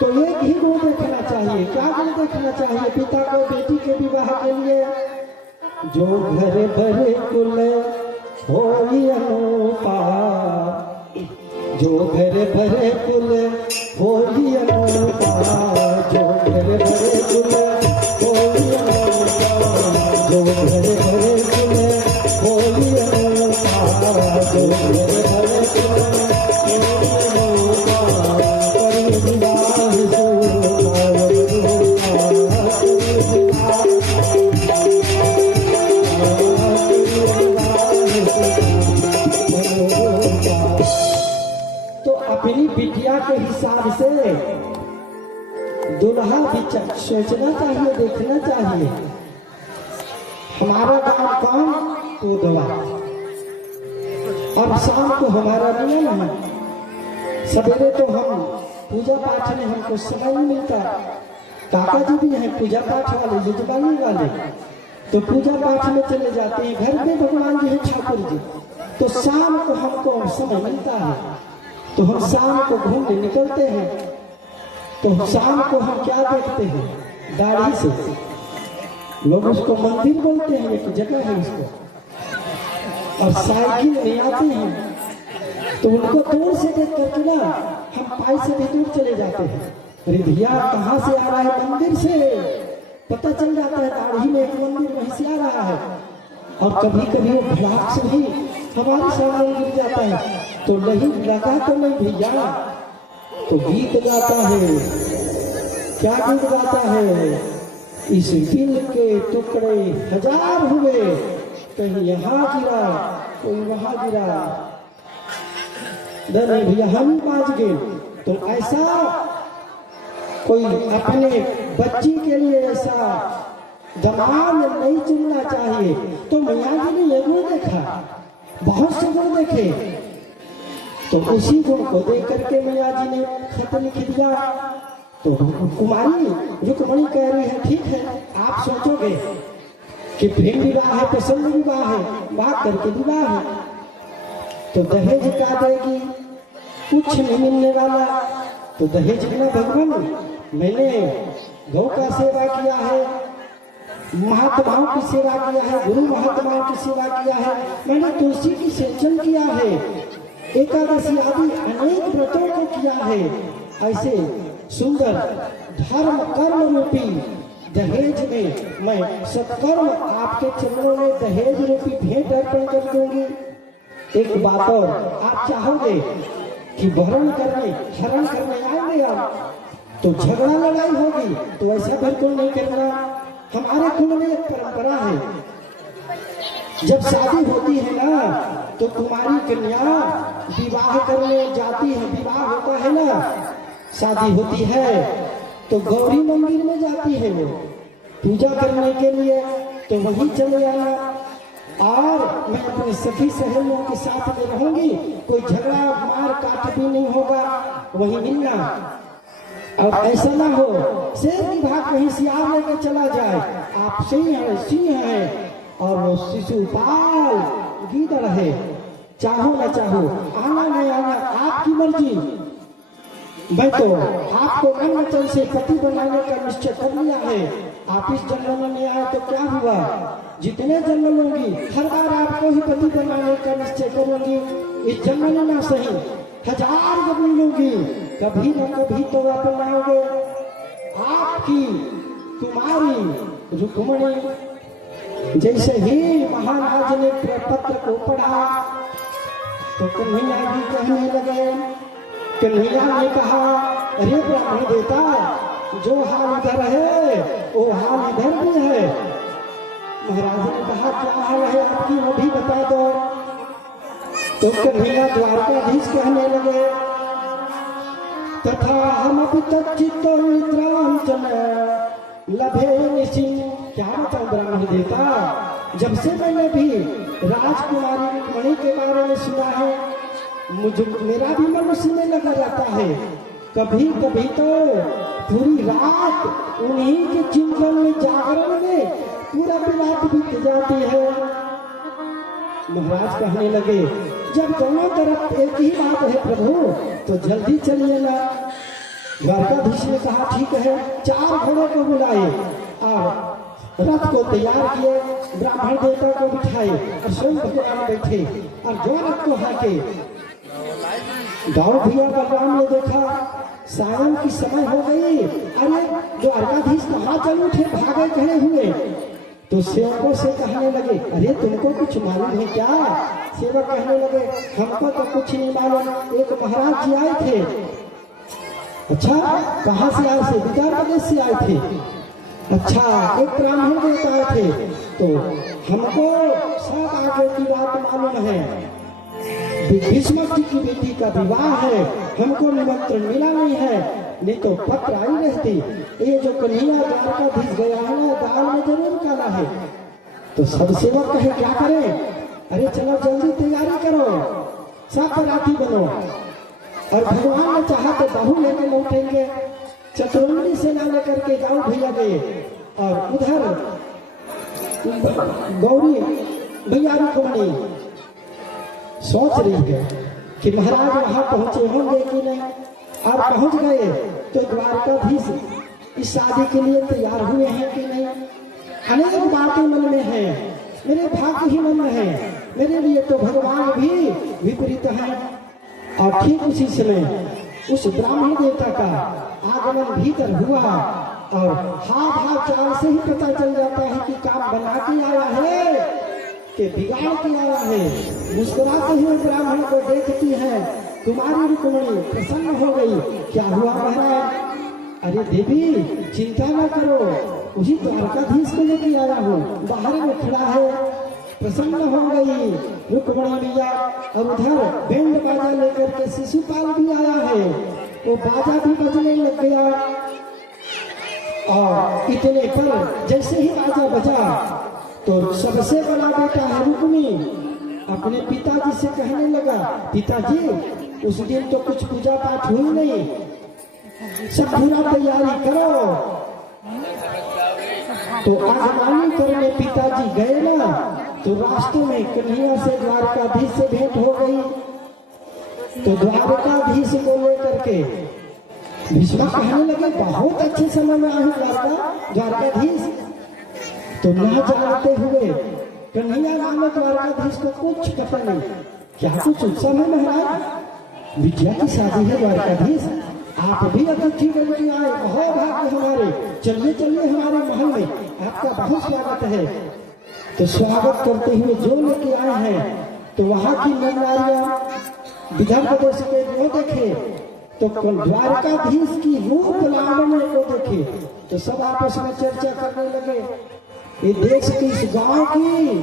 तो एक ही गुण देखना चाहिए। क्या गुण देखना चाहिए? पिता को बेटी के विवाह के लिए जो घर भरे कुल होई अनुपा, जो घर भरे कुल होई अनुपा, जो घर भरे कुल होई अनुपा, जो घर भरे कुल होई अनुपा, जो घर भरे कुल बिटिया के हिसाब से दुल्हा भी सोचना चाहिए, देखना चाहिए। हमारा काम काम तो दवा, अब शाम को हमारा नियम है। सवेरे तो हम पूजा पाठ में हमको समय नहीं मिलता। काका जी भी हैं पूजा पाठ वाले, यजमानी वाले, तो पूजा पाठ में चले जाते हैं। घर में भगवान जी हैं ठाकुर जी, तो शाम को हमको समय मिलता है, तो हम शाम को घूमने निकलते हैं। तो शाम को हम क्या देखते हैं? दाढ़ी से, लोग उसको मंदिर बोलते हैं, एक जगह है उसको, और साइकिल में आते हैं तो उनको दूर से देख करके ना हम पाई से भी दूर चले जाते हैं। अरे भैया कहाँ से आ रहा है? मंदिर से पता चल जाता है, दाढ़ी में एक मंदिर वहीं से आ रहा है। और कभी कभी वो फ्लाक से भी हमारे सामने गिर जाता है, तो नहीं लगा तो नहीं भैया, तो गीत गाता है। क्या गीत गाता है? इस दिल के टुकड़े हजार हुए, कहीं यहाँ गिरा कोई वहां गिरा, नहीं भैया हम ही बाज गए। तो ऐसा कोई अपने बच्ची के लिए ऐसा दमाम नहीं चुनना चाहिए। तो मैया जी ने ये गुण देखा, बहुत से गुण देखे, तो उसी गुण को देख करके मैया जी ने खत लिख दिया। तो कुमारी रुक्मणी कह रही है, ठीक है आप सोचोगे कि प्रेम विवाह है, पसंद विवाह है, बात करके विवाह है, तो दहेज का देगी, कुछ नहीं मिलने वाला। तो दहेज बिना भगवान, मैंने गौ का सेवा किया है, महात्माओं की सेवा किया है, गुरु महात्माओं की सेवा किया है, मैंने तुलसी की सेचन किया है, एकादशी आदि अनेक व्रतों को किया है। ऐसे सुंदर धर्म कर्म रूपी दहेज में मैं सत्कर्म आपके चरणों में दहेज रूपी भेंट अर्पण कर दूंगी। एक बात और, आप चाहोगे कि वरण करने हरण करने आएंगे आप, तो झगड़ा लड़ाई होगी, तो ऐसा बिल्कुल नहीं करना। हमारे कुल में एक परंपरा है, जब शादी होती है ना तो कुमारी कन्या विवाह करने जाती है, विवाह होता है ना, शादी होती है तो गौरी मंदिर में जाती है वो पूजा करने के लिए, तो वहीं चले आना। और मैं अपने सखी सहेलियों के साथ में रहूंगी, कोई झगड़ा मार काट भी नहीं होगा, वहीं मिलना। और ऐसा ना हो शेर की भाग कहीं सियार लेकर चला जाए, आप सिंह हैं और वो शिशुपाल गीदड़ है, चाहो न चाहो, आना नहीं आना आपकी मर्जी। मैं तो आपको मन वचन से पति बनाने का निश्चय कर लिया है। आप इस जन्म में नहीं आए तो क्या हुआ, जितने जन्म लूंगी हर बार आपको ही पति बनाने का निश्चय करूंगी। इस जन्म में ना सही 1000 जन्म लूंगी, कभी न कभी तो अपनाओगे। आपकी कुमारी रुक्मणी जैसे ही महाराज ने पत्र को पढ़ा तो कन्हैया जी कहने लगे, कन्हैया ने कहा, अरे ब्राह्मण देवता, जो हाल इधर है वो हाल इधर भी है। महाराज ने कहा, क्या हाल है आपकी वो भी बता दो। तो कन्हैया द्वारकाधीश कहने लगे, तथा हम तच्चित्तो मित्रांचल लभे निशिन। क्या बताऊं ब्राह्मण देवता, जब से मैंने भी राजकुमारी रुक्मणी के बारे में सुना है, मुझे मेरा भी मन उसी में लगा रहता है। कभी कभी तो पूरी रात उन्हीं के चिंतन में, जागरण में पूरा रात बीत जाती है। महाराज कहने लगे, जब दोनों तरफ एक ही बात है प्रभु तो जल्दी चलिए ना। द्वारकाधीश ने कहा ठीक है। 4 घोड़े को बुलाए और रथ को तैयार किए, ब्राह्मण देवता को बिठाए और स्वयं भगवान बैठे और जो रथ को हाके। दाऊद भैया बलराम ने देखा सायं की समय हो गई, अरे द्वारकाधीश कहाँ चल उठे, भागे खड़े हुए। तो सेवकों से कहने लगे अरे तुमको कुछ मालूम है क्या? सेवक कहने लगे हमको तो कुछ नहीं मालूम, एक महाराज जी आए थे। अच्छा कहाँ से आए थे? बिहार प्रदेश से आए थे। अच्छा एक ब्राह्मण देवता आए थे, तो हमको सब आगे की बात मालूम है, भीष्म जी की बेटी का विवाह है, हमको निमंत्रण मिला नहीं है, नहीं तो पत्र आई रहती। ये जो कन्हैया द्वारकाधीश गया है ना, दाल में जरूर काला है। तो सब सेवक कहे क्या करें? अरे चलो जल्दी तैयारी करो, सब बराती बनो। और भगवान ने चाहा तो बहू लेकर लौटेंगे। चतुरंगी सेना लेकर के जाओ भैया गए और उधर गौरी भैया रुक्मणी सोच रही है कि महाराज वहां पहुंचे होंगे कि नहीं। और पहुंच गए तो द्वारकाधीश इस शादी के लिए तैयार हुए हैं कि नहीं। अनेक बातें मन में हैं, मेरे भाग्य ही मन में है, मेरे लिए तो भगवान भी विपरीत है। और ठीक उसी समय उस ब्राह्मण देवता का आगमन भीतर हुआ और हाव चाल से ही पता चल जाता है कि काम बना के आया है कि बिगाड़ के आया है। मुस्कुराते हुए ब्राह्मण को देखती है, तुम्हारी रुक्मणी प्रसन्न हो गई। क्या हुआ महाराज? अरे देवी चिंता न करो, उसी द्वारकाधीश को लेके आया हूँ, बाहर में खड़ा है। प्रसन्न हो गई रुक्मणी मैया। और उधर बैंड बाजा लेकर के शिशुपाल भी आया है, वो बाजा भी बजने लग गया। और इतने पर जैसे ही बाजा बजा तो सबसे बड़ा बेटा है रुक्मी अपने पिताजी से कहने लगा पिताजी उस दिन तो कुछ पूजा पाठ हुई नहीं, सब पूरा तैयारी करो। तो आगमनी करने पिताजी गए ना, तो रास्ते में कन्हैया से द्वारकाधीश से भेंट हो गई। तो द्वारकाधीश को लेकर के भीष्म कहने लगे बहुत अच्छे समय में आए द्वारकाधीश। तो न जानते हुए कन्हैया नामक द्वारकाधीश को कुछ पता नहीं, क्या कुछ उत्सव है महाराज? विद्या की शादी है द्वारकाधीश, आप भी अतिथि बन के आए, बहुत भाग्य हमारे, चलिए चलिए हमारे महल में, आपका बहुत स्वागत है। तो स्वागत करते हुए जो लेके आए हैं, तो वहां की नरनारियां विदर्भ प्रदेश के वो देखे, तो द्वारकाधीश की रूप लावण्य को देखे, तो सब आपस में चर्चा करने लगे, ये देश की इस गांव की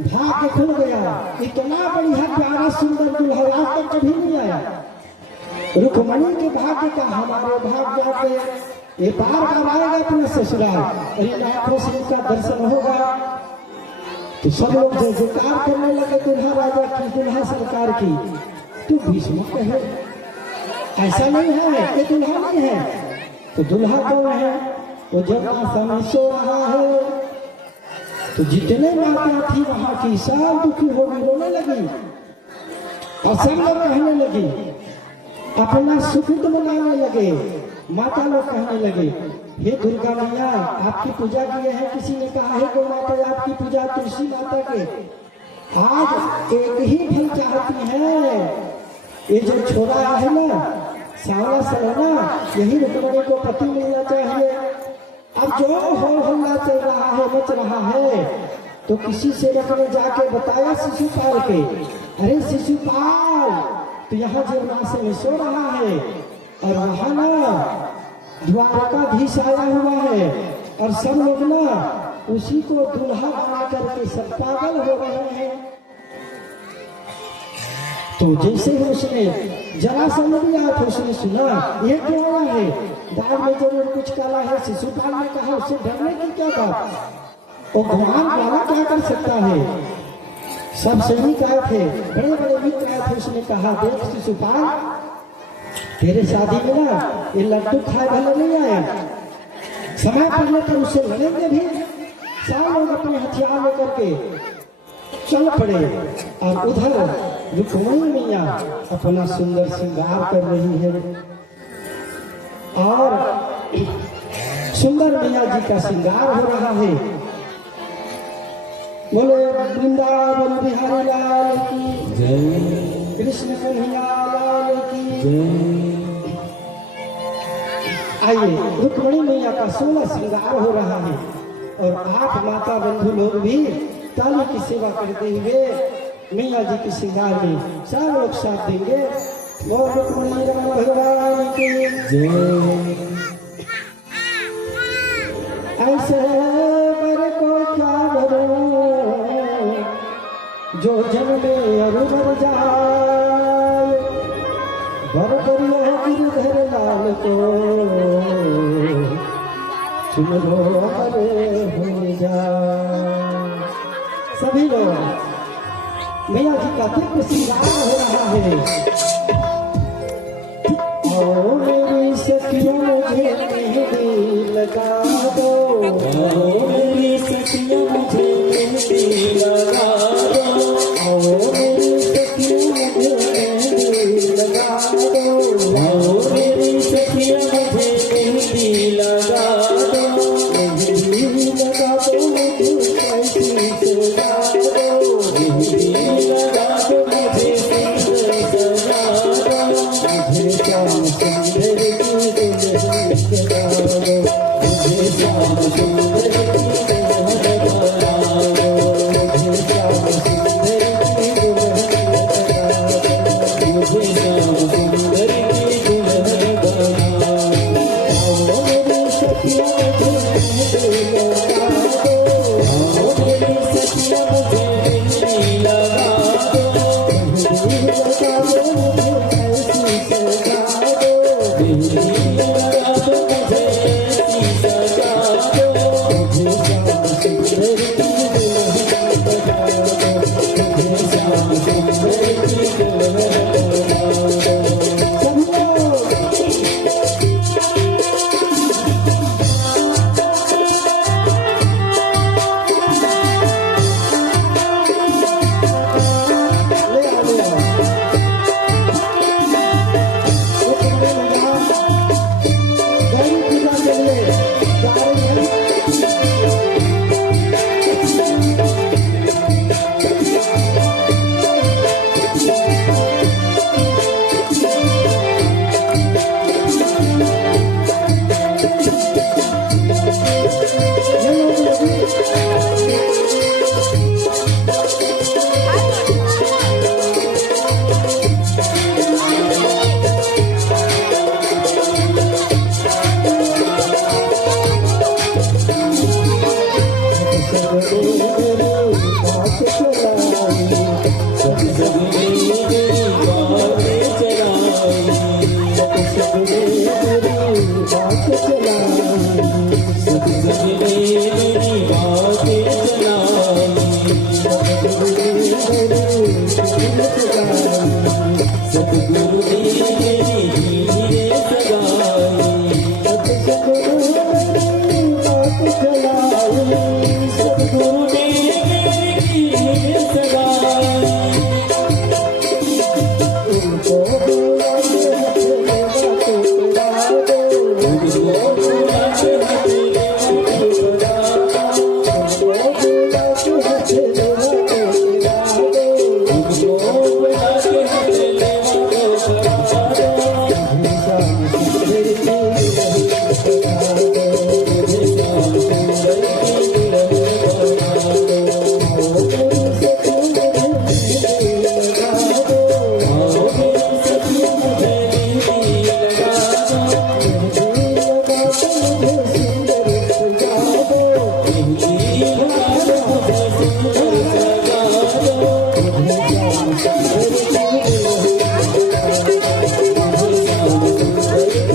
भाग्य खुल गया, इतना बढ़िया प्यारा सुंदर दुल्हा आज तक कभी नहीं आया। रुक्मणी के भाग्य का हमारे भाग्य पे ये बार बार आएगा अपने ससुराल, इन आंखों से इनका दर्शन होगा। तो सब लोग जय जयकार करने लगे दुल्हा राजा की, दुल्हा सरकार की। तो भीष्म कहे ऐसा नहीं है, ये दुल्हा नहीं है। तो दुल्हा कौन है? वो जब समय सो रहा है, तो जितने माता थी वहां की सब दुखी हो गई, रोने लगी। और सब लोग कहने लगे, अपना सुख मनाने लगे। माता लोग कहने लगे हे दुर्गा मैया आपकी पूजा किए हैं, किसी ने कहा है गौ माता आपकी पूजा तुलसी माता के, आज एक ही फल चाहती है, ये जो छोरा है ना सावला सलोना, यही रुक्मणी को पति मिलना चाहिए। अब जो हो हल्ला चल रहा है, मच रहा है, तो किसी सेवक ने जाके बताया शिशुपाल के, अरे शिशुपाल तो यहाँ जीवनाश्रम में सो रहा है और वहां ना द्वारकाधीश आया हुआ है और सब लोग ना उसी को दुल्हा बना करके सब पागल हो रहे हैं। तो जैसे ही उसने जरा समझ लिया तो उसने सुना ये क्यों आया है, दाल में जरूर कुछ काला है। शिशुपाल ने कहा उससे डरने की क्या बात, वो भगवान वाला क्या कर सकता है। सब सैनिक आए थे, बड़े बड़े मित्र आए थे। उसने कहा देख शिशुपाल तेरे शादी में ना ये लड्डू खाए भले नहीं आया, समय पड़ने पर उसे लड़ेंगे भी। सब लोग अपने हथियार लेकर के चल पड़े और उधर रुक्मिणी मैया अपना सुंदर श्रृंगार कर रही है और सुंदर मैया जी का श्रृंगार हो रहा है। बोले वृंदावन बिहारी लाल की जय, कृष्ण कन्हैया लाल की जय। आइए, रुक्मिणी मैया का 16 श्रृंगार हो रहा है और 8 माता बंधु लोग भी ताली की सेवा करते हुए मैया जी के श्रृंगार में सब लोग साथ देंगे। वो रुक्मिणी रमण भगवान की जय। ऐसे बर को क्या करूं जो जन्मे और मर जाए, बर करियो गिरधर लाल को चुन लो अमर हो जाए। सभी लोग मैया जी का दिव्य श्रृंगार हो रहा है। ओ मेरी सखियों मुझे मेहंदी लगा दो, ओ मेरी सखियों मुझे मेहंदी लगा दो, ओ मेरी सखियों मुझे मेहंदी लगा दो, ओ मेरी सखियों मुझे मेहंदी लगा दो, मेहंदी लगा दो मुझे कैसी सजा दो, मेहंदी लगा दो मुझे सुंदर सजा दो, मुझे श्याम सुंदर की दुल्हन सजा दो, मुझे श्याम सुंदर की दुल्हन बना दो, मुझे श्याम सुंदर की दुल्हन बना दो, मुझे श्याम सुंदर की दुल्हन बना दो। आओ मेरी सखिया मुझे मेहंदी लगा दो, आओ मेरी सखिया मुझे मेहंदी लगा दो, मेहंदी लगा दो मुझे कैसी सजा दो, मेहंदी लगा दो मुझे ऐसी सजा दो, मुझे श्याम सुंदर की दुल्हन बना दो, मुझे श्याम सुंदर की दुल्हन बना दो।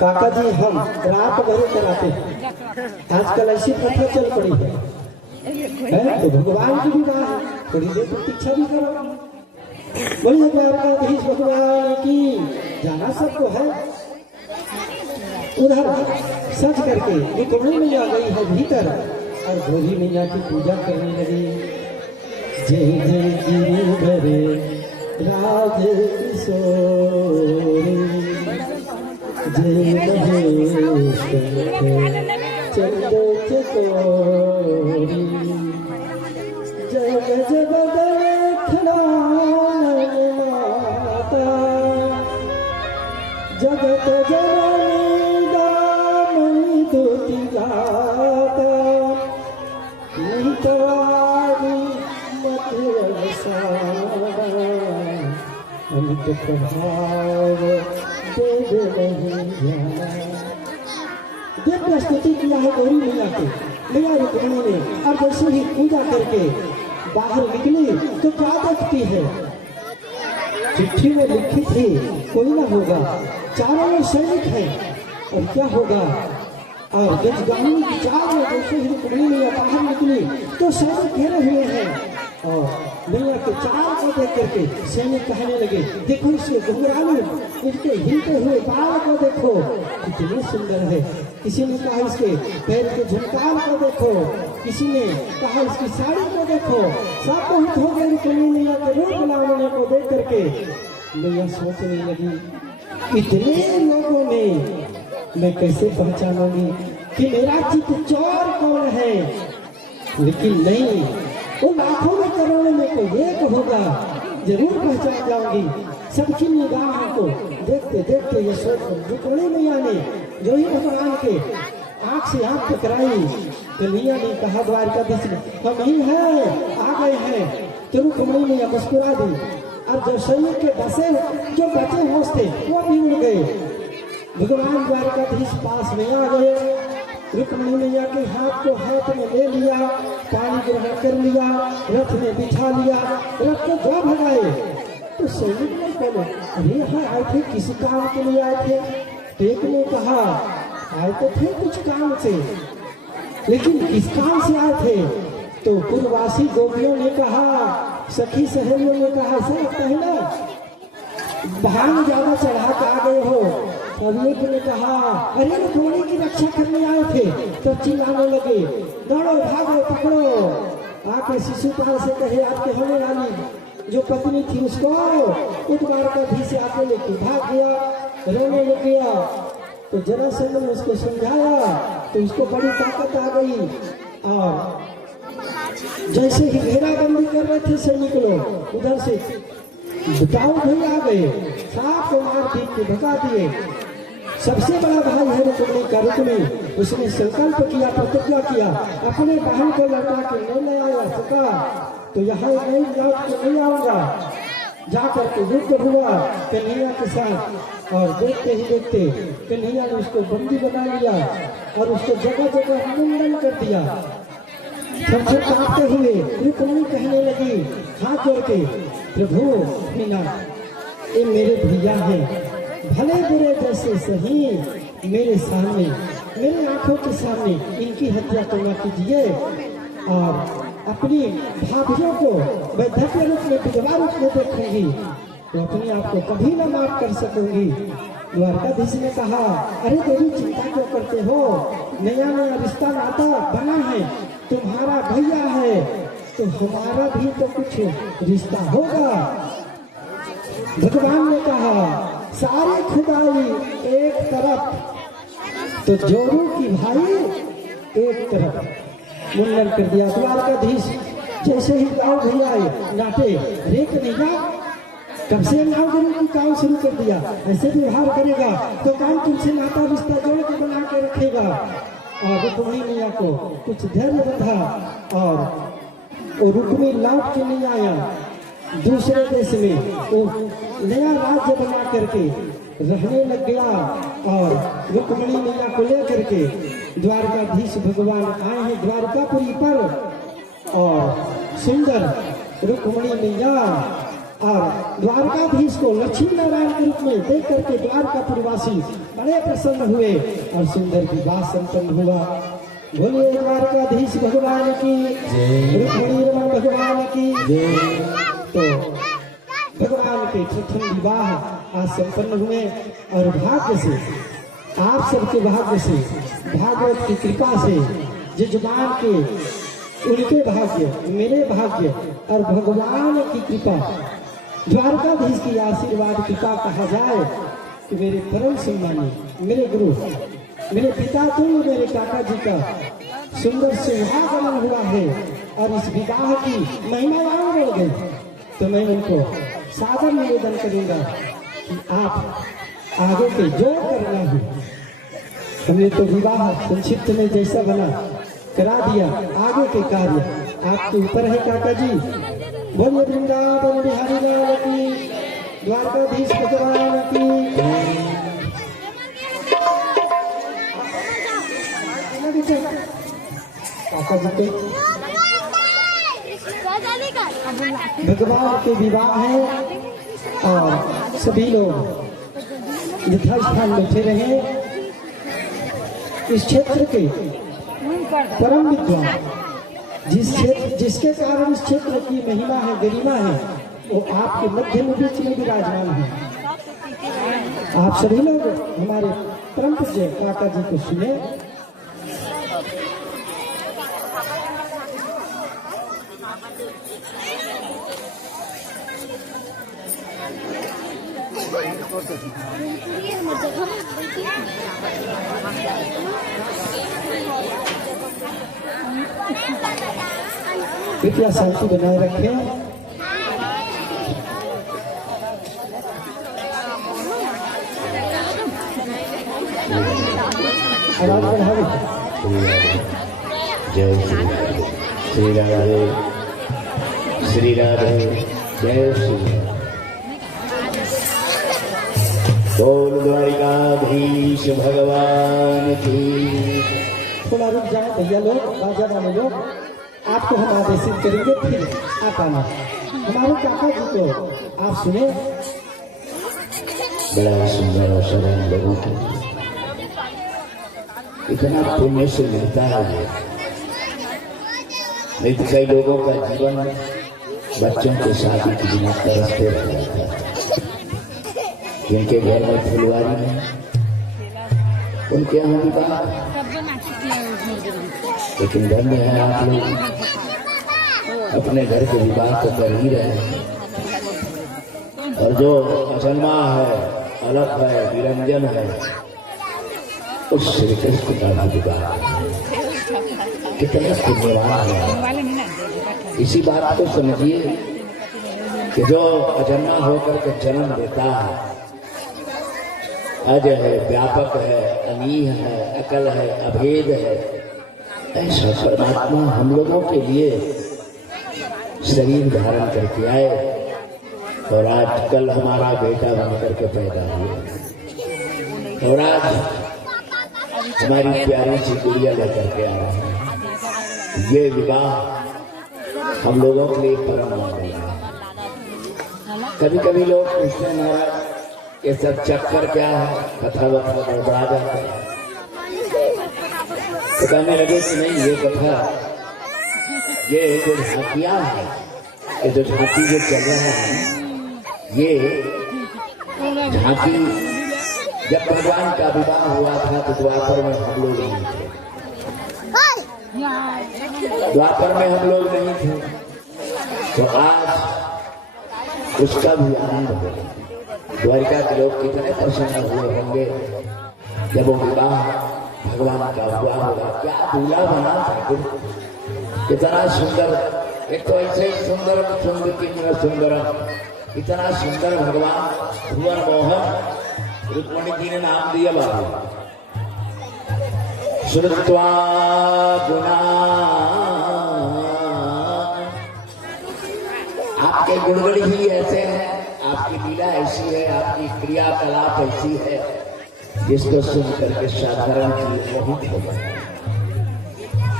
काका जी हम रात भर कराते हैं। आजकल ऐसी प्रथा चल पड़ी है तो भगवान की भी बात थोड़ी देर प्रतीक्षा भी करो। बोलिए द्वारकाधीश भगवान की। जाना सबको है। उधर सच करके रुक्मिणी मैया गई है भीतर और भोली मैया की पूजा करने लगी। जय जय गिरिधरे राधे किशोरी, जय महेश चंद्र चकोरी, जय जगदलखना माता, जगत जननी दामनी दुति गाता, नहीं तवारी मत अमित प्रभाव दिव्य स्तुति किया है गौरी मैया की। मैया रुक्मिणी ने और जैसे ही पूजा करके बाहर निकली तो क्या देखती है? चिट्ठी में लिखी थी कोई ना होगा, चारों में सैनिक है और क्या होगा। और गजगामी की चार में जैसे ही रुक्मिणी मैया बाहर निकली तो सैनिक घेरे हुए हैं और मैया के चार को देख करके सैनिक कहने लगे, देखो इसके घुंघरालू, इसके हिलते हुए बाल को देखो कितने सुंदर है। किसी ने कहा इसके पैर के झुमकार को देखो, किसी ने कहा इसकी साड़ी को देखो। सब बहुत हो गए रुक्मिणी मैया के रूप लावण्य को देख करके। मैया सोचने लगी, इतने लोगों में मैं कैसे पहचानूंगी कि मेरा चित्त चोर कौन है। लेकिन नहीं, वो लाखों में करोड़ों में कोई एक होगा, जरूर पहचान जाऊंगी। सबकी निगाहों को देखते देखते ये सोच रुक्मिणी मैया ने जो ही भगवान के आंख से आंख टकराई तो मैया ने कहा द्वारकाधीश ने, हम ही हैं, आ गए हैं। तो रुक्मिणी मैया मुस्कुरा दी और जो सैनिक के बसे जो बचे होश थे वो भी उड़ गए। भगवान द्वारकाधीश पास में आ गए। रुक्मिणी मैया के हाथ को हाथ में ले लिया, पानी ग्रहण कर लिया, रथ में बिठा लिया, रथ को जो भगाए तो सैनिक ने बोले, अरे यहाँ आए थे किसी काम के लिए आए थे। एक ने कहा आए तो थे कुछ काम से, लेकिन किस काम से आए थे? तो पूर्ववासी गोपियों ने कहा, सखी सहेलियों ने कहा, ऐसा लगता है ना भांग ज्यादा चढ़ा के आ गए हो। तब एक ने कहा, अरे रुक्मिणी की रक्षा करने आए थे। तो चिल्लाने लगे, दौड़ो भागो पकड़ो। आके शिशुपाल से कहे, आपके होने वाली जो पत्नी थी उसको द्वारकाधीश से आके लेके भाग गया, रोने लग गया। तो जरासंध ने उसको समझाया तो उसको बड़ी ताकत आ गई। जैसे ही घेराबंदी कर रहे थे सैनिक लोग, उधर से दाऊद भाई आ गए, साफ को मार पीट के भगा दिए। सबसे बड़ा भाई है रुक्मिणी का रुक्मी, उसने संकल्प किया, प्रतिज्ञा किया, अपने बहन को लौटा के नहीं आया सका तो यहाँ नहीं लौट के नहीं आऊंगा। जाकर के युद्ध हुआ कन्हैया के साथ, और देखते ही देखते कन्हैया ने उसको बंदी बना लिया और उसको जगह जगह मुंडन कर दिया। थर-थर कांपते हुए रुक्मिणी कहने लगी हाथ जोड़ के, प्रभु मीना, ये मेरे भैया हैं, भले बुरे जैसे सही मेरे सामने, मेरे आंखों के सामने इनकी हत्या तो न कीजिए, और अपनी भाभियों को मैं धन्य रूप में, विधवा रूप में देखूंगी तो अपने आप को कभी न माफ कर सकूंगी। द्वारकाधीश ने कहा, अरे देवी चिंता क्यों करते हो, नया नया रिश्ता नाता बना है, तुम्हारा भैया है तो हमारा भी तो कुछ रिश्ता होगा। भगवान ने कहा, सारी खुदाई एक तरफ तो जोरू की भाई एक तरफ, मुंडन कर दिया। द्वारकाधीश जैसे ही गाँव भैया आए नाटे, रे कन्हैया कब से नाव गुरु की काम शुरू कर दिया, ऐसे व्यवहार करेगा तो कौन तुमसे नाता रिश्ता जोड़ के बना के रखेगा। और रुक्मिणी मैया को कुछ धैर्य बंधा और वो रुक्मी लौट के नहीं आया, दूसरे देश में वो नया राज्य बना करके रहने लग गया। और रुक्मिणी मैया को लेकर के द्वारकाधीश भगवान आए हैं द्वारकापुरी पर, और सुंदर रुक्मिणी मैया और द्वारकाधीश को लक्ष्मी नारायण के रूप में देख करके द्वारकापुरवासी बड़े प्रसन्न हुए और सुंदर विवाह संपन्न हुआ। बोलिए द्वारकाधीश भगवान की, रुक्मिणी रमण भगवान की। तो भगवान के प्रथम विवाह आज संपन्न हुए, और भाग्य से, आप सबके भाग्य से, भागवत की कृपा से, जजमान के उनके भाग्य, मेरे भाग्य और भगवान की कृपा, द्वारकाधीश की आशीर्वाद कृपा कहा जाए कि मेरे परम सम्मानी, मेरे गुरु, मेरे पिता तुल्य, मेरे काका जी का सुंदर सुहागमन हुआ है और इस विवाह की महिमा बढ़ गई। तो मैं उनको सादर निवेदन करूंगा कि आप आगे के जो करना है, हमने तो विवाह संक्षिप्त में जैसा बना करा दिया, आगे के कार्य आपके ऊपर है काका जी। बोलिए वृंदावन बिहारी लाल की, द्वारकाधीश भगवान की। काका जी के भगवान के विवाह है और सभी लोग यथास्थान बैठे रहे। इस क्षेत्र के परम विद्वान, जिसके कारण इस क्षेत्र की महिमा है, गरिमा है, वो आपके मध्य में बीच में विराजमान है। आप सभी लोग हमारे परम पूज्य काका जी को सुने। कृपया शांति बनाए रखें। आवाज बढ़ाओ। जय श्री राधे, श्री राधे, जय श्री बोल द्वारिकाधीश भगवान की। थोड़ा रुक जाए भैया लोग, बाजा वाले लोग, आपको हम आदेशित करेंगे, फिर आप आना। हमारे काका जी को आप सुने। बड़ा सुंदर अवसर है लोगों को, इतना पुण्य से मिलता है। नहीं तो कई लोगों का जीवन बच्चों के शादी की बिना तरसते रह जाता है। जिनके घर में फुलवारी है उनके यहाँ विवाह, लेकिन धन्य है आप लोग अपने घर के विवाह को कर ही रहे हैं। और जो अजन्मा है, अलग है, निरंजन है, उस श्री कृष्ण का विवाह कितना पुण्यवान है। इसी बात को समझिए कि जो अजन्मा होकर के जन्म देता है, अज है, व्यापक है, अमीह है, अकल है, अभेद है, ऐसा परमात्मा हम लोगों के लिए शरीर धारण करके आए और आज कल हमारा बेटा बन करके पैदा हुआ और आज हमारी प्यारी सी गुड़िया लेकर के आ रहे हैं। ये विवाह हम लोगों के लिए परम मंगल है। कभी कभी लोग पूछते हैं महाराज ये सब चक्कर क्या है, कथा वथा गड़बड़ा जाता है, तो कहने लगे कि नहीं, ये कथा, ये जो झांकियां है, ये जो झांकी जो चल रहा है, ये झांकी जब भगवान का विवाह हुआ था तो द्वापर में हम लोग नहीं थे। द्वापर में हम लोग नहीं थे, तो आज उसका भी आनंद हो। द्वारिका के लोग कितने प्रसन्न हुए होंगे जब वो विवाह भगवान का हुआ होगा। क्या दूल्हा बना था, कितना सुंदर, एक तो ऐसे सुंदर सुंदर कितना सुंदर, इतना सुंदर भगवान भुवन मोहन रुक्मणी जी ने नाम दिया बाबू। श्रुत्वा गुणा, आपके गुणगण ही ऐसे हैं, आपकी लीला ऐसी है, आपकी क्रियाकलाप ऐसी है जिसको सुन करके साधारण जीव मोहित हो जाए।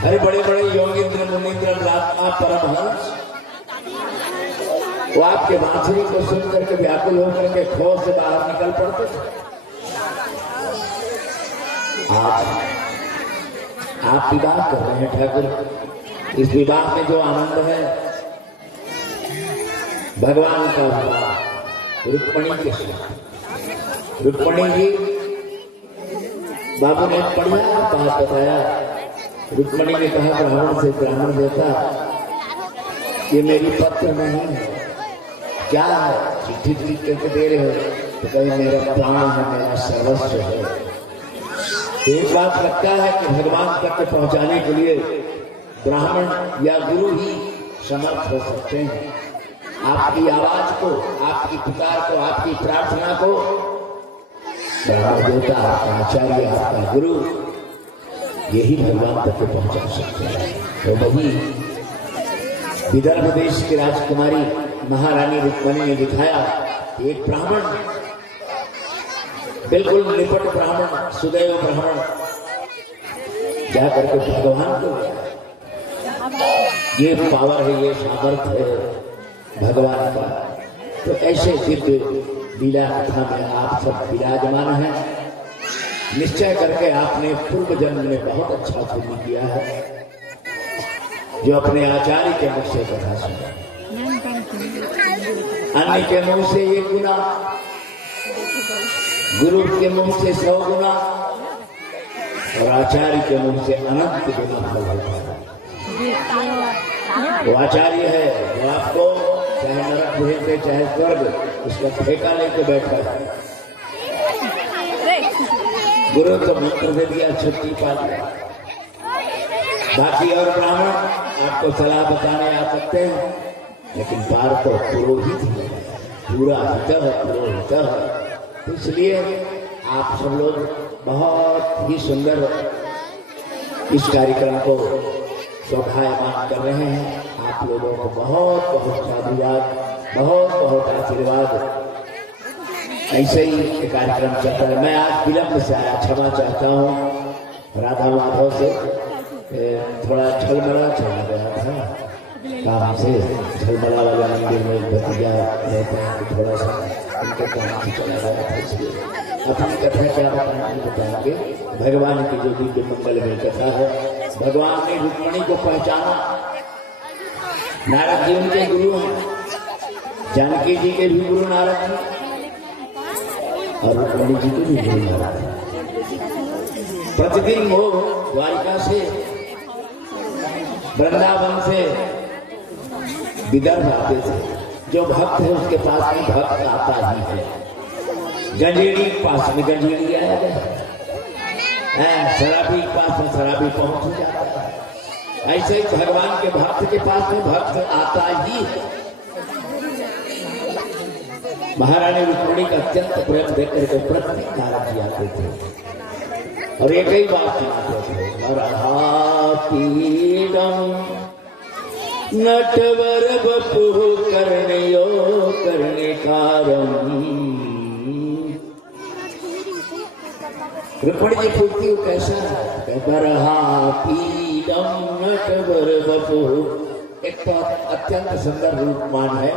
अरे बड़े बड़े योगींद्र मुनींद्र महात्मा परमहंस, वो आपके बांसुरी को सुन करके व्याकुल होकर के खो से बाहर निकल पड़ते थे। आप विवाह कर रहे हैं ठाकुर। इस विवाह में जो आनंद है भगवान का विवाह रुक्मणी के साथ। रुक्मणी जी, बाबू ने बढ़िया बात बताया। रुक्मणी ने कहा ब्राह्मण से ब्राह्मण देता, ये मेरी पत्र नहीं है, क्या है, चिट्ठी लिख करके दे रहे हो, तो कहीं मेरा प्राण है, मेरा सर्वस्व है। एक बात लगता है कि भगवान तक पहुंचाने के लिए ब्राह्मण या गुरु ही समर्थ हो सकते हैं। आपकी आवाज को, आपकी पुकार को, आपकी प्रार्थना को ब्राह्मण देवता, आपका आचार्य, आपका गुरु, यही भगवान तक पहुंचा सकते हैं। तो वही विदर्भ देश की राजकुमारी महारानी रुक्मणी ने दिखाया, एक ब्राह्मण, बिल्कुल निपट ब्राह्मण, सुदैव ब्राह्मण जाकर के भगवान को, ये पावर है, ये सामर्थ्य है भगवान का। तो ऐसे दिव्य लीला कथा में आप सब विराजमान हैं। निश्चय करके आपने पूर्व जन्म में बहुत अच्छा पुण्य किया है जो अपने आचार्य के मुख से कथा सुना। अन्य के मुंह से 1 गुना, गुरु के मुंह से 100 गुना और आचार्य के मुंह से अनंत गुना फल होता है। वो आचार्य है जो आपको चाहे नरक भेज दे चाहे स्वर्ग, उसका ठेका लेके बैठा है। गुरु तो मंत्र दे दिया, छुट्टी पा लिया। बाकी और ब्राह्मण आपको सलाह बताने आ सकते हैं, लेकिन पार तो पुरोहित है, पूरा हित है, पुरोहित है। इसलिए आप सब लोग बहुत ही सुंदर इस कार्यक्रम को शोभायमान कर रहे हैं। आप लोगों को बहुत बहुत साधुवाद, बहुत बहुत आशीर्वाद। ऐसे ही ये कार्यक्रम चलता है। मैं आज विलंब से आया, क्षमा चाहता हूँ। राधा माधव से थोड़ा छलमला चला गया था काम से। छलमला वाले मंदिर में भतीजा रहता है, तो थोड़ा सा उनके काम से चला गया था। इसलिए अपनी कथा क्या बताएंगे। भगवान की जो दिव्य मंगल में कथा है, भगवान ने रुक्मणी को पहचाना। नारद जी उनके गुरु हैं, जानकी जी के भी गुरु नारद जी और रुक्मणी जी के भी गुरु नारद। प्रतिदिन वो द्वारिका से, वृंदावन से विदर्भ आते थे। जो भक्त है उसके पास में भक्त आता ही है। गंजेड़ी पास में गंजेड़ी आया गया, शराबी पास में शराबी पहुंच जाता है। ऐसे ही भगवान के भक्त के पास में भक्त आता ही है। महारानी रुक्मिणी का अत्यंत प्रेम देख करके प्रतिकार किया करते थे और एक ही बात सुनाते थे, पीडम नटवर बपु कर्णयो कर्णिकारम। रुक्मिणी जी पूछती हूँ कैसा है, पीडम नटवर बपु। एक तो अत्यंत सुंदर रूपमान है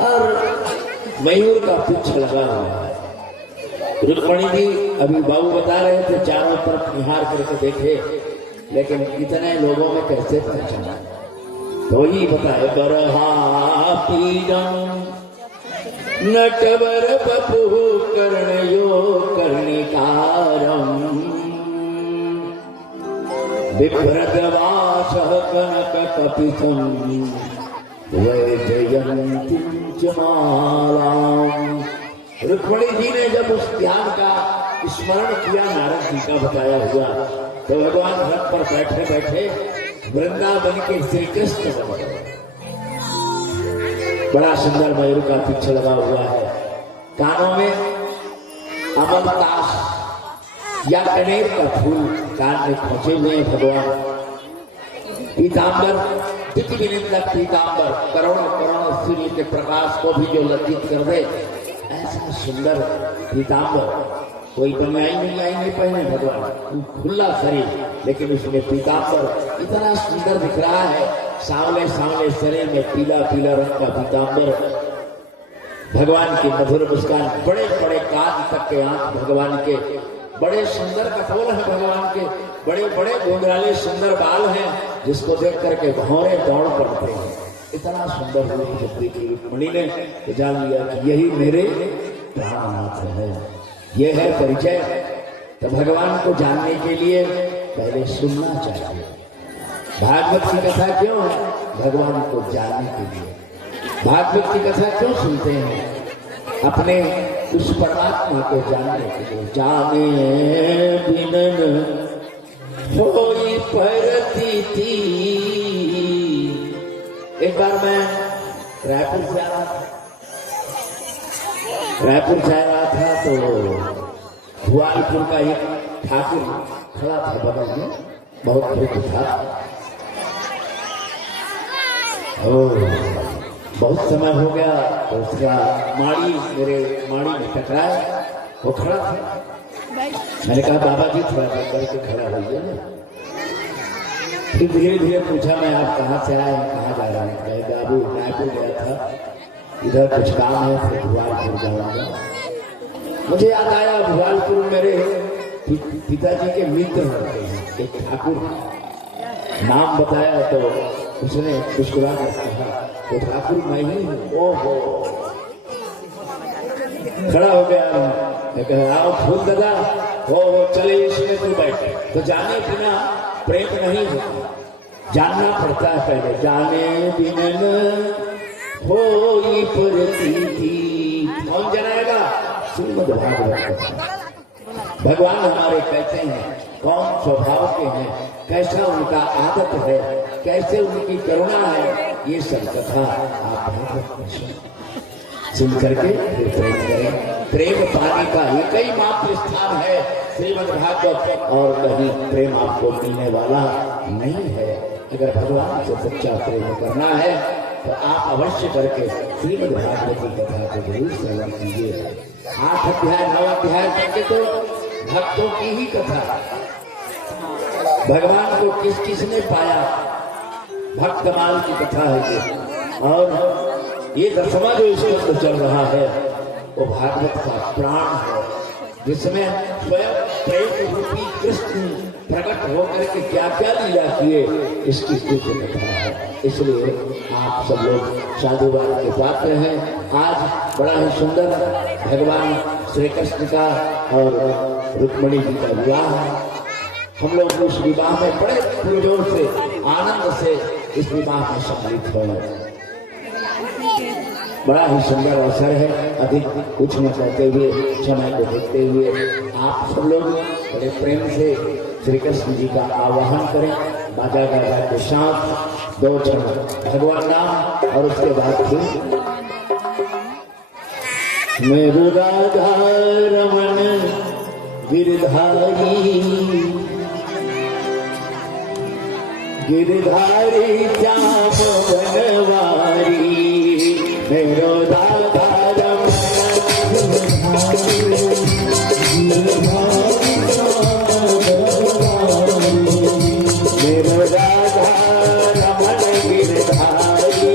और मयूर का पुच्छ लगा हुआ है। रुक्मिणी जी अभी बाबू बता रहे थे चारों तरफ निहार करके देखे, लेकिन इतने लोगों में कैसे पहचाना, तो ही बताए बरहा पीडम नटवर बपु कर्णयो कर्णिकारम। बिभ्रतवास कनक कपितम वैजयंतीं च मालाम्। रुक्मिणी जी ने जब उस ध्यान का स्मरण किया नारद जी का बताया हुआ, तो भगवान रथ पर बैठे बैठे वृंदावन के श्री कृष्ण बड़ा सुंदर मयूर का पीछे लगा हुआ है, कानों में अमलतास या कनेर का फूल कान में खोचे हुए हैं भगवान। पीताम्बर दिग्विनिंदक पीताम्बर करोड़ों करोड़ों सूर्य के प्रकाश को भी जो लज्जित कर दे, ऐसा सुंदर पीताम्बर कोई बनियाई नहीं पहने भगवान, खुला शरीर, लेकिन उसमें पीताम्बर इतना सुंदर दिख रहा है। सांवले सांवले शरीर में पीला पीला रंग का पीताम्बर, भगवान की मधुर मुस्कान, बड़े बड़े कान तक के आंख भगवान के, बड़े सुंदर कपोल हैं भगवान के, बड़े बड़े घुंघराले सुंदर बाल हैं, जिसको देख करके भौरे दौड़ पड़ते हैं। इतना सुंदर रूप जब देखी रुक्मिणी ने तो जान लिया कि यही मेरे प्राणनाथ है, ये है परिचय। तो भगवान को जानने के लिए पहले सुनना चाहिए। भागवत की कथा क्यों है? भगवान को जानने के लिए। भागवत की कथा क्यों सुनते हैं? अपने उस परमात्मा को जानने के लिए। जाने बिनन होई परतीति। एक बार मैं रायपुर जा रहा था तो भुआलपुर का एक ठाकुर खड़ा था बगल में, बहुत वृद्ध था। बहुत समय हो गया तो उसका माड़ी मेरे माड़ी में टकराया, वो खड़ा था। मैंने कहा बाबा जी थोड़ा देर करके खड़ा होइए ना। फिर धीरे धीरे पूछा मैं आप कहाँ से आए, कहाँ जा रहे हैं? कहे बाबू रायपुर गया था, इधर कुछ काम है, फिर भुआलपुर जाऊंगा। मुझे याद आया भुआलपुर मेरे पिताजी के मित्र रहते हैं, एक ठाकुर। नाम बताया तो उसने मुस्कुरा कर कहा तो ठाकुर मैं ही हूँ। ओहो, खड़ा हो गया। मैं कहा आओ फूल दादा, हो चले इसमें तू बैठे। तो जाने बिना प्रेम नहीं होता, जानना पड़ता है पहले। जाने बिना होई परतीति। कौन जनाएगा? श्रीमद् भागवत। भगवान हमारे कैसे हैं, कौन स्वभाव के हैं, कैसा उनका आदत है, कैसे उनकी करुणा है, ये सब कथा आप सुन करके फिर प्रेम करें। प्रेम पाने का एक ही मात्र स्थान है श्रीमद् भागवत, और कहीं प्रेम आपको मिलने वाला नहीं है। अगर भगवान से सच्चा प्रेम करना है तो आप अवश्य करके श्रीमद् भागवत की कथा को जरूर श्रवण कीजिए। 8 अध्याय 9 अध्याय करके तो भक्तों की ही कथा। भगवान को किस किसने पाया, भक्तमाल की कथा है ये। और ये 10वां जो स्कंद चल रहा है वो भागवत का प्राण है, जिसमें स्वयं प्रेम रूपी कृष्ण प्रकट होकर के क्या क्या लीला किए, इसकी स्तुति कथा है। इसलिए आप सब लोग साधुवाद के पात्र हैं। आज बड़ा ही सुंदर भगवान श्री कृष्ण का और रुक्मिणी जी का विवाह है। हम लोग उस विवाह में बड़े पुरजोर से आनंद से इस विवाह में सम्मिलित हो। बड़ा ही सुंदर अवसर है। अधिक कुछ न कहते हुए, समय को देखते हुए आप सब लोग बड़े प्रेम से श्री कृष्ण जी का आवाहन करें। बाजा गाजा के साथ 2 क्षण भगवान नाम और उसके बाद फिर मेरु राधा रमन गिरधारी गिरधारी श्याम बनवारी मेरो राधा मेरो राधा रमन गिरधारी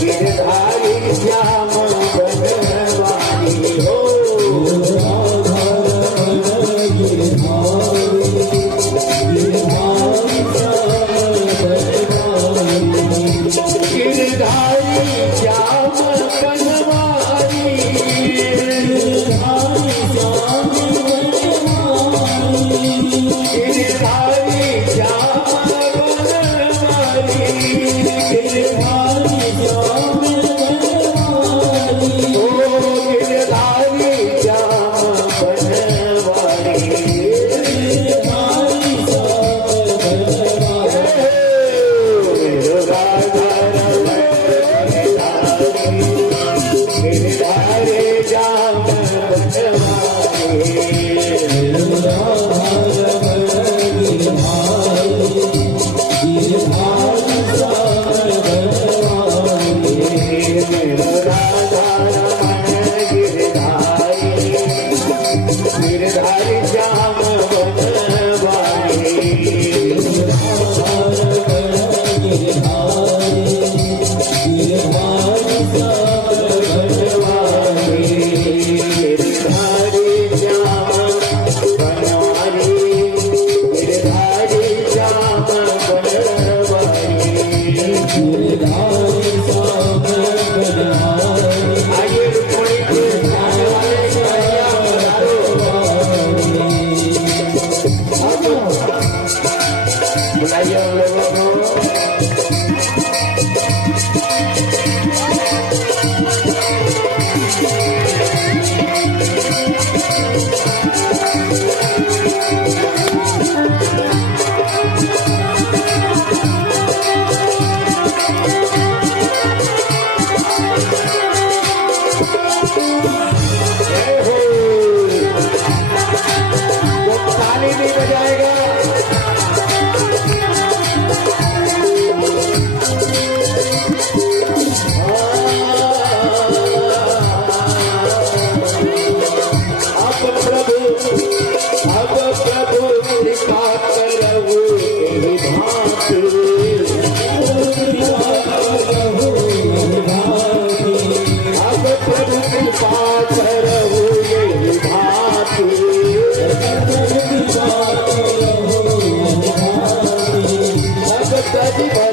गिरधारी श्याम बनवारी हो गिरधारी श्याम बनवारी Thank you.